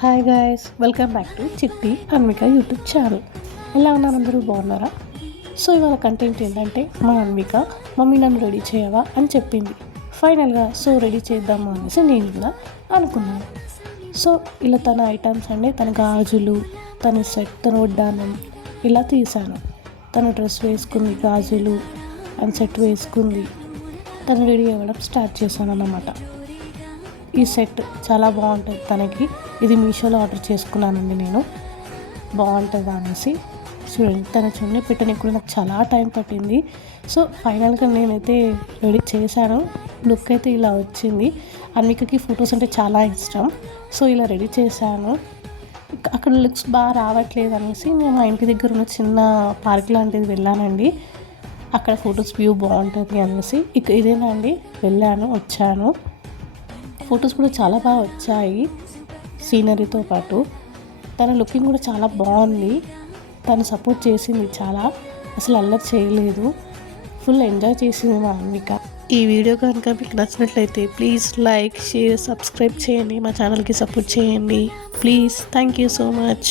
Hi guys, welcome back to చిట్టి Anvika YouTube channel. ఎలా ఉన్నారు? అందరూ బాగున్నారా? సో ఇవాళ కంటెంట్ ఏంటంటే, మా అన్విక మమ్మీ నన్ను రెడీ చేయవా అని చెప్పింది. ఫైనల్గా రెడీ చేద్దాము అనేసి నేను కూడా అనుకున్నాను. సో ఇలా తన ఐటమ్స్ అండి, తన గాజులు, తన సెట్, తన వడ్డానం ఇలా తీశాను. తన డ్రెస్ వేసుకుంది, గాజులు అండ్ సెట్ వేసుకుంది. తను రెడీ అవ్వడం స్టార్ట్ చేశాను అన్నమాట. ఈ సెట్ చాలా బాగుంటుంది తనకి. ఇది మీషోలో ఆర్డర్ చేసుకున్నానండి నేను. బాగుంటుంది అనేసి. చూడండి, తన చున్నీ పెట్టడానికి కూడా నాకు చాలా టైం పట్టింది. సో ఫైనల్గా నేనైతే రెడీ చేశాను. లుక్ అయితే ఇలా వచ్చింది. అన్వికకి ఫొటోస్ అంటే చాలా ఇష్టం. సో ఇలా రెడీ చేశాను. అక్కడ లుక్స్ బాగా రావట్లేదు అనేసి నేను మా ఇంటి దగ్గర ఉన్న చిన్న పార్క్ లాంటిది వెళ్ళానండి. అక్కడ ఫొటోస్ వ్యూ బాగుంటుంది అనేసి ఇదేనండి వెళ్ళాను, వచ్చాను. ఫొటోస్ కూడా చాలా బాగా వచ్చాయి సీనరీతో పాటు. తన లుకింగ్ కూడా చాలా బాగుంది. తను సపోర్ట్ చేసింది చాలా, అసలు అల్లరి చేయలేదు. ఫుల్ ఎంజాయ్ చేసింది మా అన్విక. ఈ వీడియో కనుక మీకు నచ్చినట్లయితే ప్లీజ్ లైక్, షేర్, సబ్స్క్రైబ్ చేయండి. మా ఛానల్కి సపోర్ట్ చేయండి please. Thank you so much.